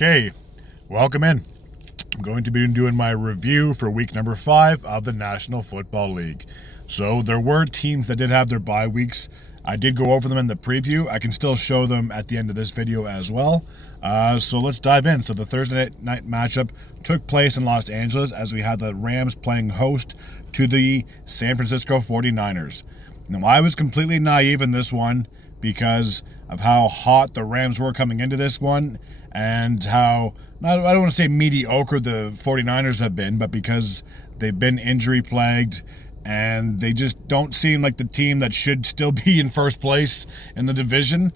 Okay, welcome in. I'm going to be doing my review for week number 5 of the National Football League. So there were teams that did have their bye weeks. I did go over them in the preview. I can still show them at the end of this video as well. So let's dive in. So the Thursday night matchup took place in Los Angeles as we had the Rams playing host to the San Francisco 49ers. Now, I was completely naive in this one because of how hot the Rams were coming into this one and how, I don't want to say mediocre the 49ers have been, but because they've been injury plagued and they just don't seem like the team that should still be in first place in the division,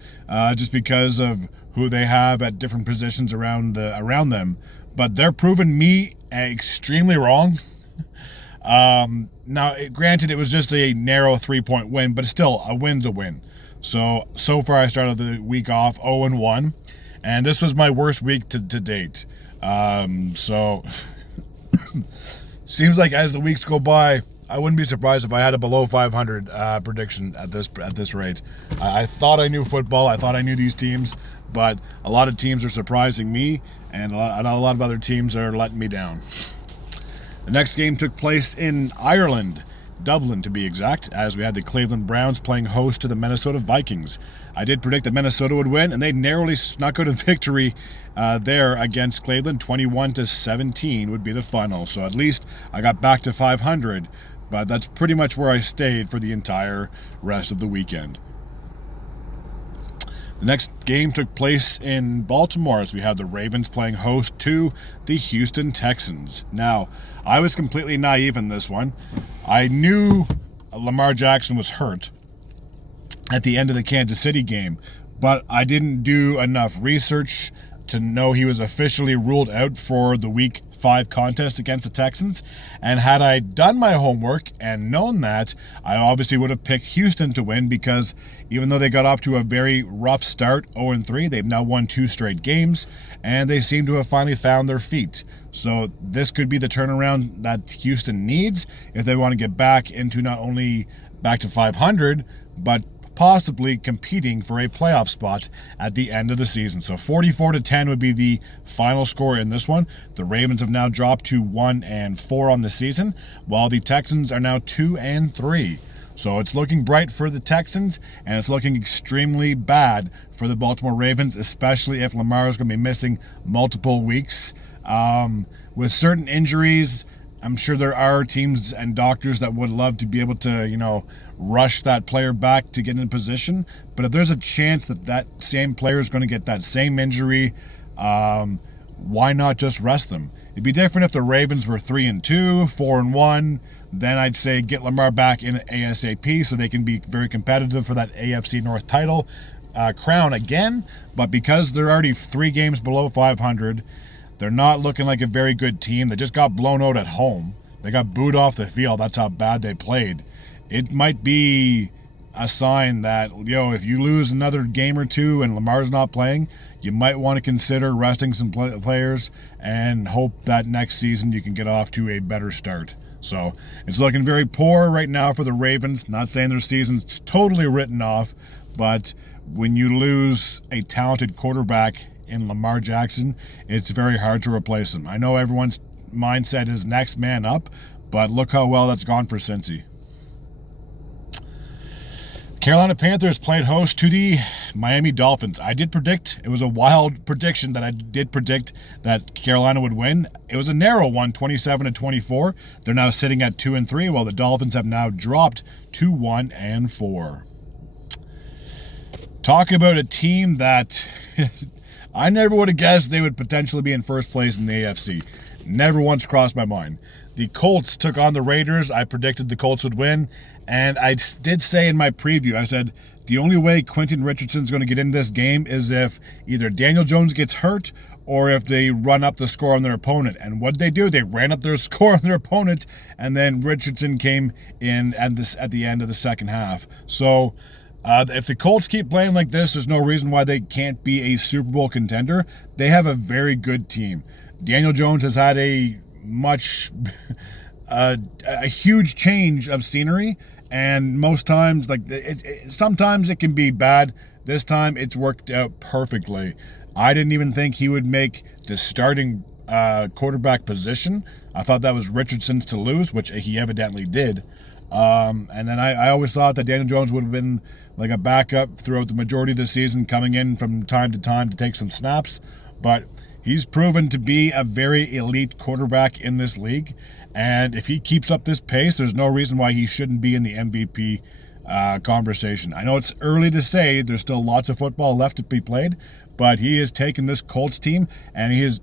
just because of who they have at different positions around them. But they're proving me extremely wrong. Now, granted, it was just a narrow 3-point win, but still, a win's a win. So far I started the week off 0-1, and this was my worst week to date. So seems like as the weeks go by, I wouldn't be surprised if I had a below 500 prediction at this rate. I thought I knew football. I thought I knew these teams, but a lot of teams are surprising me, and a lot of other teams are letting me down. The next game took place in Ireland, Dublin to be exact, as we had the Cleveland Browns playing host to the Minnesota Vikings. I did predict that Minnesota would win, and they narrowly snuck out a victory there against Cleveland. 21-17 would be the final. So at least I got back to 500, but that's pretty much where I stayed for the entire rest of the weekend. The next game took place in Baltimore as we had the Ravens playing host to the Houston Texans. Now, I was completely naive in this one. I knew Lamar Jackson was hurt at the end of the Kansas City game, but I didn't do enough research to know he was officially ruled out for the Week 5 contest against the Texans. And had I done my homework and known that, I obviously would have picked Houston to win, because even though they got off to a very rough start, 0-3, they've now won 2 straight games, and they seem to have finally found their feet. So this could be the turnaround that Houston needs if they want to get back into not only back to 500, but possibly competing for a playoff spot at the end of the season. So 44-10 would be the final score in this one. The Ravens have now dropped to 1-4 on the season, while the Texans are now 2-3. So it's looking bright for the Texans, and it's looking extremely bad for the Baltimore Ravens, especially if Lamar is going to be missing multiple weeks. With certain injuries, I'm sure there are teams and doctors that would love to be able to, rush that player back to get in position. But if there's a chance that that same player is going to get that same injury, why not just rest them? It'd be different if the Ravens were 3-2, 4-1. Then I'd say get Lamar back in ASAP so they can be very competitive for that AFC North title crown again. But because they're already 3 games below 500, they're not looking like a very good team. They just got blown out at home. They got booed off the field. That's how bad they played. It might be a sign that, if you lose another game or two and Lamar's not playing, you might want to consider resting some players and hope that next season you can get off to a better start. So it's looking very poor right now for the Ravens. Not saying their season's totally written off, but when you lose a talented quarterback in Lamar Jackson, it's very hard to replace him. I know everyone's mindset is next man up, but look how well that's gone for Cincy. Carolina Panthers played host to the Miami Dolphins. I did predict, it was a wild prediction that I did predict that Carolina would win. It was a narrow one, 27-24. They're now sitting at 2-3, while the Dolphins have now dropped to 1-4. Talk about a team that I never would have guessed they would potentially be in first place in the AFC. Never once crossed my mind. The Colts took on the Raiders. I predicted the Colts would win, and I did say in my preview, I said, the only way Quentin Richardson's going to get into this game is if either Daniel Jones gets hurt or if they run up the score on their opponent. And what did they do? They ran up their score on their opponent, and then Richardson came in at the end of the second half. So if the Colts keep playing like this, there's no reason why they can't be a Super Bowl contender. They have a very good team. Daniel Jones has had a huge change of scenery, and most times, sometimes it can be bad. This time, it's worked out perfectly. I didn't even think he would make the starting quarterback position. I thought that was Richardson's to lose, which he evidently did. And then I always thought that Daniel Jones would have been like a backup throughout the majority of the season, coming in from time to time to take some snaps. But he's proven to be a very elite quarterback in this league. And if he keeps up this pace, there's no reason why he shouldn't be in the MVP conversation. I know it's early to say, there's still lots of football left to be played, but he has taken this Colts team and he has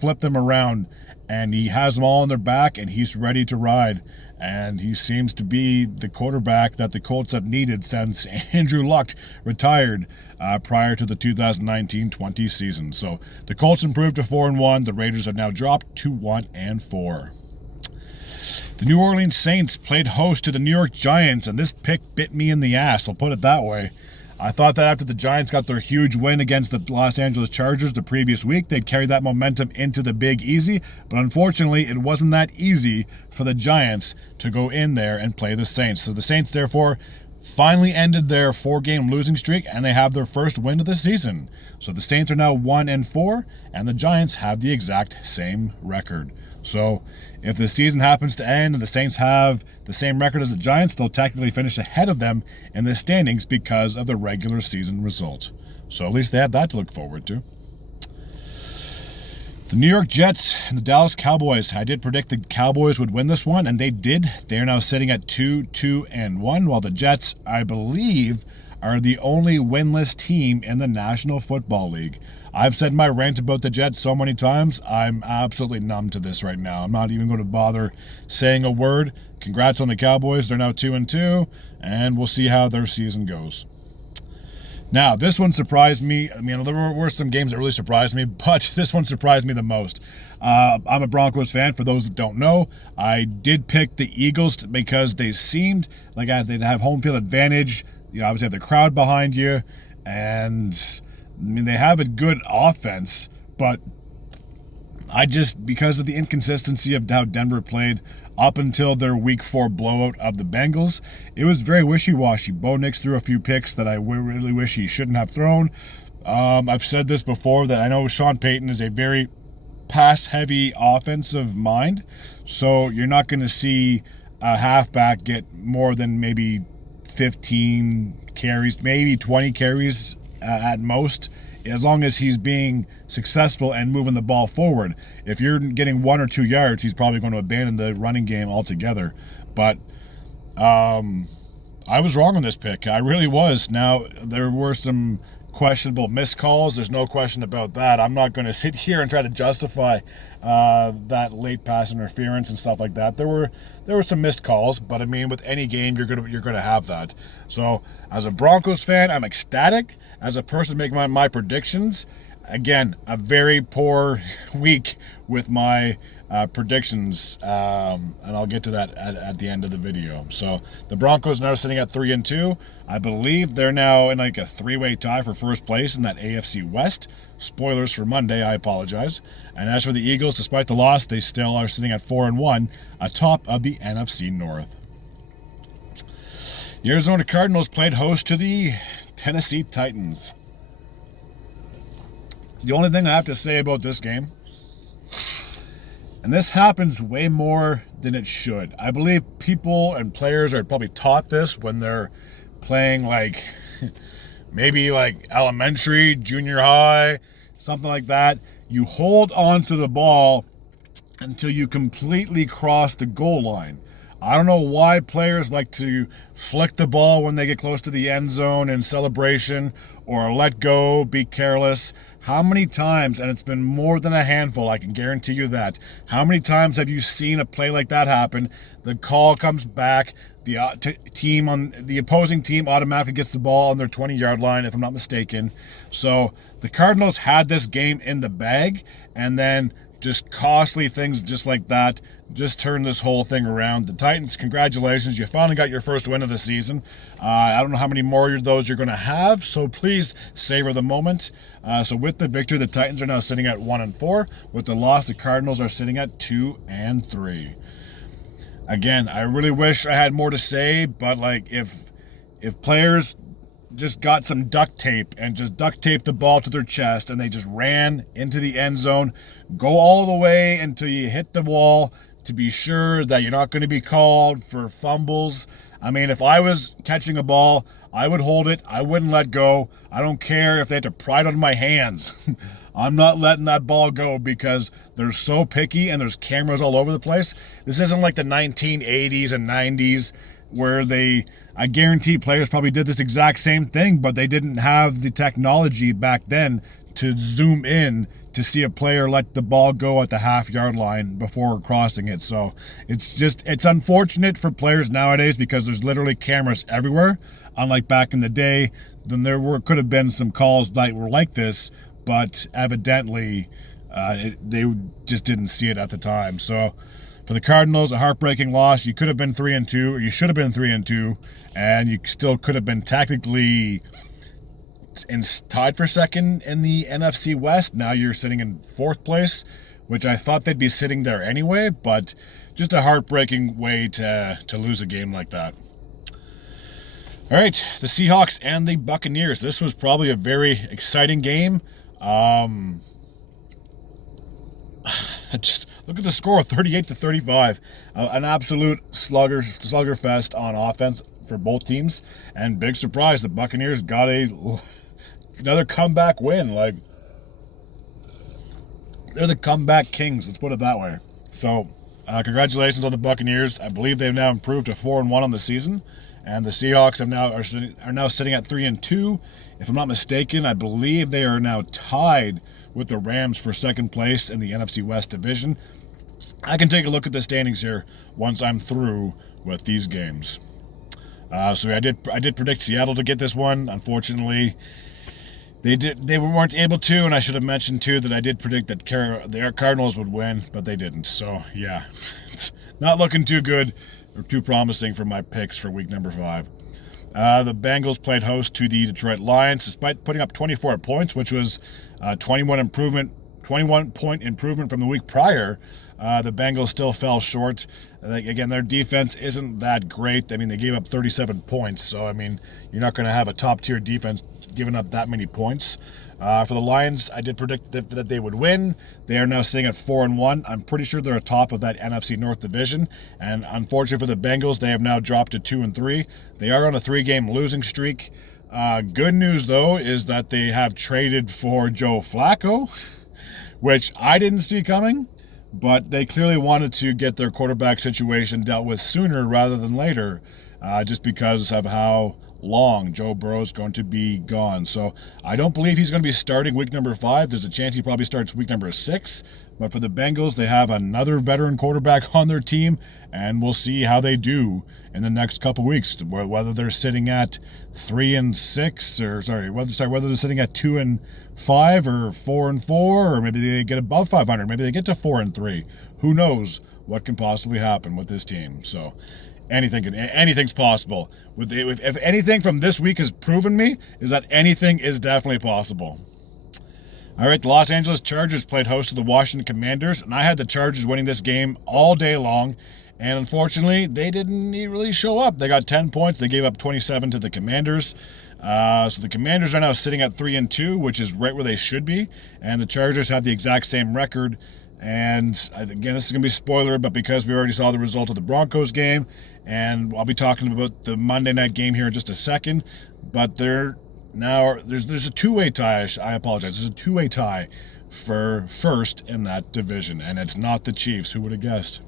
flipped them around, and he has them all on their back, and he's ready to ride. And he seems to be the quarterback that the Colts have needed since Andrew Luck retired prior to the 2019-20 season. So the Colts improved to 4-1. The Raiders have now dropped to 1-4. The New Orleans Saints played host to the New York Giants, and this pick bit me in the ass, I'll put it that way. I thought that after the Giants got their huge win against the Los Angeles Chargers the previous week, they'd carry that momentum into the Big Easy, but unfortunately, it wasn't that easy for the Giants to go in there and play the Saints. So the Saints, therefore, finally ended their 4-game losing streak, and they have their first win of the season. So the Saints are now 1-4, and the Giants have the exact same record. So if the season happens to end and the Saints have the same record as the Giants, they'll technically finish ahead of them in the standings because of the regular season result. So at least they have that to look forward to. The New York Jets and the Dallas Cowboys. I did predict the Cowboys would win this one, and they did. They are now sitting at 2-1, while the Jets, I believe, are the only winless team in the National Football League. I've said my rant about the Jets so many times, I'm absolutely numb to this right now. I'm not even going to bother saying a word. Congrats on the Cowboys. They're now 2-2, and we'll see how their season goes. Now, this one surprised me. I mean, there were some games that really surprised me, but this one surprised me the most. I'm a Broncos fan, for those that don't know. I did pick the Eagles because they seemed like they'd have home field advantage. You obviously have the crowd behind you, and I mean, they have a good offense, but because of the inconsistency of how Denver played up until their Week 4 blowout of the Bengals, it was very wishy-washy. Bo Nix threw a few picks that I really wish he shouldn't have thrown. I've said this before, that I know Sean Payton is a very pass-heavy offensive mind, so you're not going to see a halfback get more than maybe 15 carries, maybe 20 carries at most, as long as he's being successful and moving the ball forward. If you're getting 1 or 2 yards, he's probably going to abandon the running game altogether. But I was wrong on this pick. I really was. Now, there were some questionable missed calls. There's no question about that. I'm not going to sit here and try to justify that late pass interference and stuff like that. There were some missed calls, but I mean, with any game, you're gonna have that. So, as a Broncos fan, I'm ecstatic. As a person making my predictions, again, a very poor week with my predictions, and I'll get to that at the end of the video. So the Broncos now sitting at 3-2. I believe they're now in like a 3-way tie for first place in that AFC West. Spoilers for Monday, I apologize. And as for the Eagles, despite the loss, they still are sitting at 4-1, atop of the NFC North. The Arizona Cardinals played host to the Tennessee Titans. The only thing I have to say about this game, and this happens way more than it should. I believe people and players are probably taught this when they're playing like maybe like elementary, junior high, something like that. You hold on to the ball until you completely cross the goal line. I don't know why players like to flick the ball when they get close to the end zone in celebration, or let go, be careless. How many times, and it's been more than a handful, I can guarantee you that, how many times have you seen a play like that happen? The call comes back, the opposing team automatically gets the ball on their 20-yard line, if I'm not mistaken. So the Cardinals had this game in the bag, and then just costly things just like that just turned this whole thing around. The Titans, congratulations. You finally got your first win of the season. I don't know how many more of those you're going to have, so please savor the moment. So with the victory, the Titans are now sitting at 1-4. With the loss, the Cardinals are sitting at 2-3. Again, I really wish I had more to say, but like if players just got some duct tape and just duct taped the ball to their chest, and they just ran into the end zone, go all the way until you hit the wall to be sure that you're not going to be called for fumbles. I mean, if I was catching a ball, I would hold it. I wouldn't let go. I don't care if they had to pry it on my hands. I'm not letting that ball go because they're so picky and there's cameras all over the place. This isn't like the 1980s and 90s where I guarantee players probably did this exact same thing, but they didn't have the technology back then to zoom in to see a player let the ball go at the half-yard line before crossing it. So it's unfortunate for players nowadays because there's literally cameras everywhere. Unlike back in the day, then could have been some calls that were like this, but evidently they just didn't see it at the time. So for the Cardinals, a heartbreaking loss. You could have been 3-2, or you should have been 3-2, and you still could have been technically tied for second in the NFC West. Now you're sitting in fourth place, which I thought they'd be sitting there anyway, but just a heartbreaking way to lose a game like that. All right, the Seahawks and the Buccaneers. This was probably a very exciting game. Just look at the score, 38-35. An absolute slugger fest on offense for both teams. And big surprise, the Buccaneers got another comeback win. Like, they're the comeback kings, let's put it that way. So, congratulations on the Buccaneers. I believe they've now improved to 4-1 on the season. And the Seahawks are now sitting at 3-2. If I'm not mistaken, I believe they are now tied with the Rams for second place in the NFC West division. I can take a look at the standings here once I'm through with these games. So I did predict Seattle to get this one. Unfortunately, they weren't able to, and I should have mentioned too that I did predict that the Cardinals would win, but they didn't. So yeah, it's not looking too good or too promising for my picks for week number 5. The Bengals played host to the Detroit Lions. Despite putting up 24 points, which was 21-point improvement from the week prior, the Bengals still fell short. Again, their defense isn't that great. I mean, they gave up 37 points, so I mean, you're not going to have a top-tier defense giving up that many points. For the Lions, I did predict that they would win. They are now sitting at 4-1. I'm pretty sure they're atop of that NFC North division. And unfortunately for the Bengals, they have now dropped to 2-3. They are on a 3-game losing streak. Good news, though, is that they have traded for Joe Flacco, which I didn't see coming. But they clearly wanted to get their quarterback situation dealt with sooner rather than later, just because of how long Joe Burrow is going to be gone. So I don't believe he's going to be starting week number 5. There's a chance he probably starts week number 6. But for the Bengals, they have another veteran quarterback on their team, and we'll see how they do in the next couple weeks. Whether they're sitting at 3-6, or whether they're sitting at 2-5 or 4-4, or maybe they get above 500, maybe they get to 4-3. Who knows what can possibly happen with this team? So anything's possible. If anything from this week has proven me, is that anything is definitely possible. All right, the Los Angeles Chargers played host to the Washington Commanders, and I had the Chargers winning this game all day long, and unfortunately, they didn't really show up. They got 10 points. They gave up 27 to the Commanders. So the Commanders are now sitting at 3-2, which is right where they should be, and the Chargers have the exact same record. And again, this is going to be a spoiler, but because we already saw the result of the Broncos game, and I'll be talking about the Monday night game here in just a second, but there's a two-way tie. I apologize. There's a two-way tie for first in that division, and it's not the Chiefs. Who would have guessed?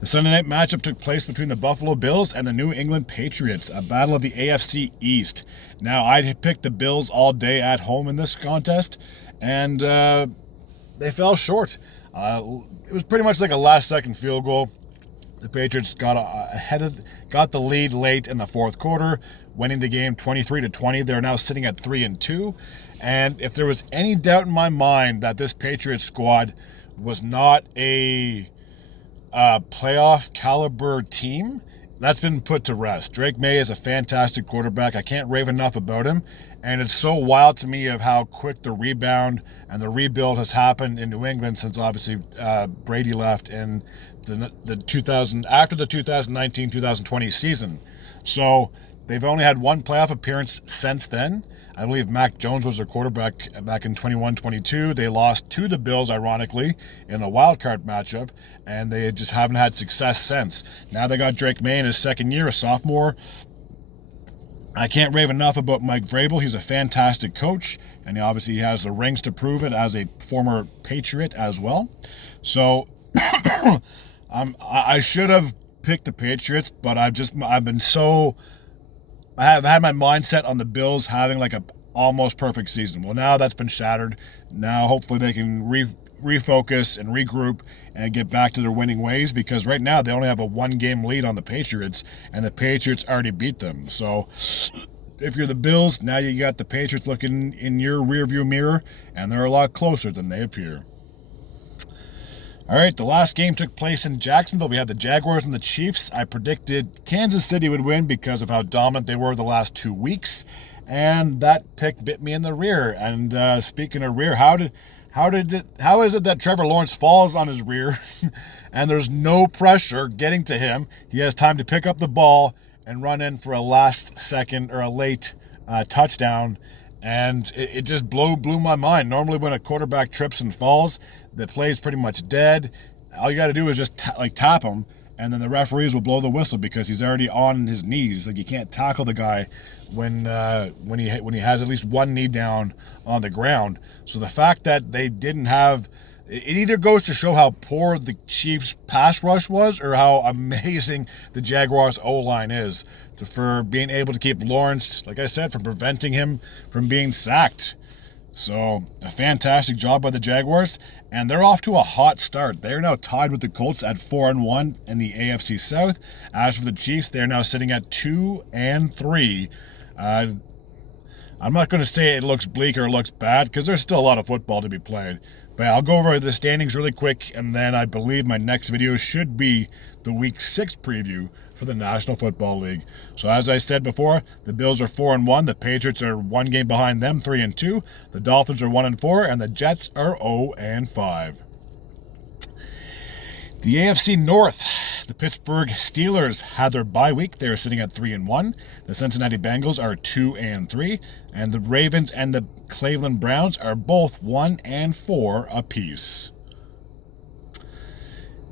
The Sunday night matchup took place between the Buffalo Bills and the New England Patriots, a battle of the AFC East. Now, I picked the Bills all day at home in this contest, and they fell short. It was pretty much like a last-second field goal. The Patriots got the lead late in the fourth quarter, winning the game 23-20. They're now sitting at 3-2. And if there was any doubt in my mind that this Patriots squad was not a playoff caliber team, that's been put to rest. Drake May is a fantastic quarterback. I can't rave enough about him. And it's so wild to me of how quick the rebound and the rebuild has happened in New England since obviously Brady left in after the 2019-2020 season. So They've only had one playoff appearance since then. I believe Mac Jones was their quarterback back in 21-22. They lost to the Bills, ironically, in a wild card matchup, and they just haven't had success since. Now they got Drake May in his second year, a sophomore. I can't rave enough about Mike Vrabel. He's a fantastic coach, and he obviously has the rings to prove it as a former Patriot as well. So I should have picked the Patriots, but I have had my mindset on the Bills having like a almost perfect season. Well, now that's been shattered. Now hopefully they can refocus and regroup and get back to their winning ways, because right now they only have a 1-game lead on the Patriots, and the Patriots already beat them. So if you're the Bills, now you got the Patriots looking in your rearview mirror, and they're a lot closer than they appear. All right, the last game took place in Jacksonville. We had the Jaguars and the Chiefs. I predicted Kansas City would win because of how dominant they were the last 2 weeks, and that pick bit me in the rear. And speaking of rear, how is it that Trevor Lawrence falls on his rear and there's no pressure getting to him? He has time to pick up the ball and run in for a last second or a late touchdown. And it just blew my mind. Normally when a quarterback trips and falls, the play's pretty much dead. All you got to do is just tap him, and then the referees will blow the whistle because he's already on his knees. Like, you can't tackle the guy when he has at least one knee down on the ground. So the fact that they didn't have it either goes to show how poor the Chiefs' pass rush was or how amazing the Jaguars' O-line is for being able to keep Lawrence, like I said, from preventing him from being sacked. So a fantastic job by the Jaguars, and they're off to a hot start. They're now tied with the Colts at 4-1 in the AFC South. As for the Chiefs, they're now sitting at 2-3. I'm not going to say it looks bleak or it looks bad, because there's still a lot of football to be played. But I'll go over the standings really quick, and then I believe my next video should be the Week 6 preview for the National Football League. So as I said before, the Bills are 4-1, the Patriots are 1 game behind them, 3-2, the Dolphins are 1-4, and the Jets are 0-5. The AFC North, the Pittsburgh Steelers had their bye week. They are sitting at 3-1. The Cincinnati Bengals are 2-3, and the Ravens and the Cleveland Browns are both 1-4 apiece.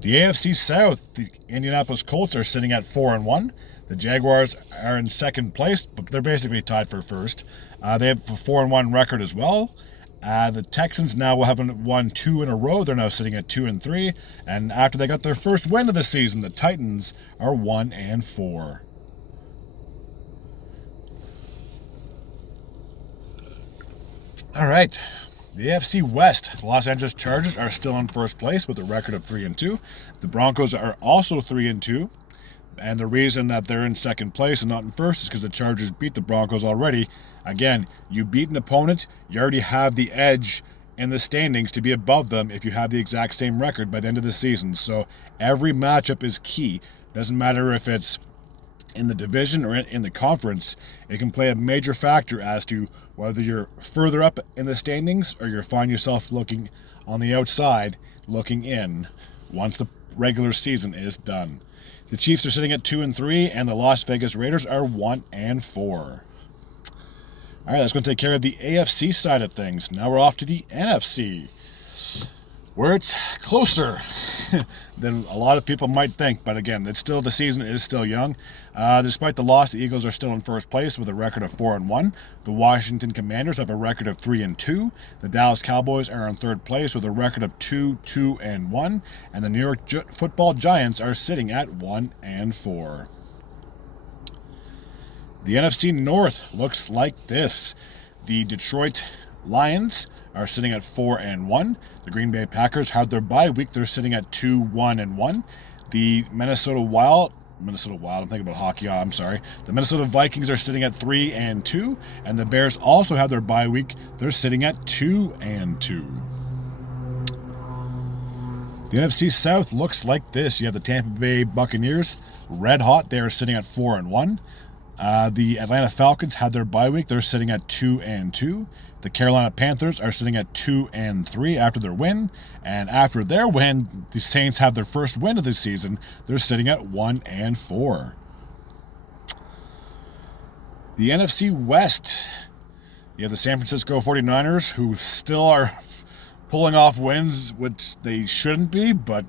The AFC South, the Indianapolis Colts are sitting at 4-1. The Jaguars are in second place, but they're basically tied for first. They have a 4-1 record as well. The Texans now will have won 2 in a row. They're now sitting at 2-3. And after they got their first win of the season, the Titans are 1-4. All right. The AFC West, the Los Angeles Chargers are still in first place with a record of 3-2. The Broncos are also 3-2. And the reason that they're in second place and not in first is because the Chargers beat the Broncos already. Again, you beat an opponent, you already have the edge in the standings to be above them if you have the exact same record by the end of the season. So every matchup is key. Doesn't matter if it's in the division or in the conference. It can play a major factor as to whether you're further up in the standings or you find yourself looking on the outside, looking in, once the regular season is done. The Chiefs are sitting at 2-3, and the Las Vegas Raiders are 1-4. All right, that's going to take care of the AFC side of things. Now we're off to the NFC, where it's closer than a lot of people might think. But again, it's still, the season is still young. Despite the loss, the Eagles are still in first place with a record of 4-1. The Washington Commanders have a record of 3-2. The Dallas Cowboys are in third place with a record of 2-1. And the New York Football Giants are sitting at 1-4. The NFC North looks like this. The Detroit Lions are sitting at 4-1. The Green Bay Packers have their bye week. They're sitting at 2-1. The Minnesota Wild, I'm thinking about hockey. I'm sorry. The Minnesota Vikings are sitting at 3-2, and the Bears also have their bye week. They're sitting at 2-2. The NFC South looks like this. You have the Tampa Bay Buccaneers, red hot. They are sitting at 4-1. The Atlanta Falcons had their bye week. They're sitting at 2-2. The Carolina Panthers are sitting at 2-3 after their win. And after their win, the Saints have their first win of the season. They're sitting at 1-4. The NFC West, you have the San Francisco 49ers, who still are pulling off wins, which they shouldn't be, but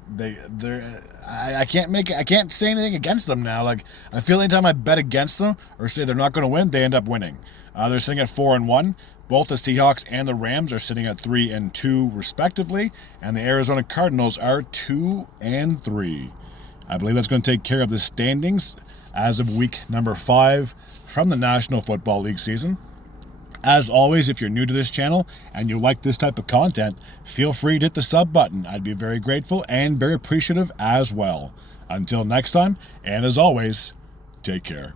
I can't say anything against them now. Like, I feel anytime I bet against them or say they're not going to win, they end up winning. They're sitting at 4-1. Both the Seahawks and the Rams are sitting at 3-2 respectively, and the Arizona Cardinals are 2-3. I believe that's going to take care of the standings as of week number 5 from the National Football League season. As always, if you're new to this channel and you like this type of content, feel free to hit the sub button. I'd be very grateful and very appreciative as well. Until next time, and as always, take care.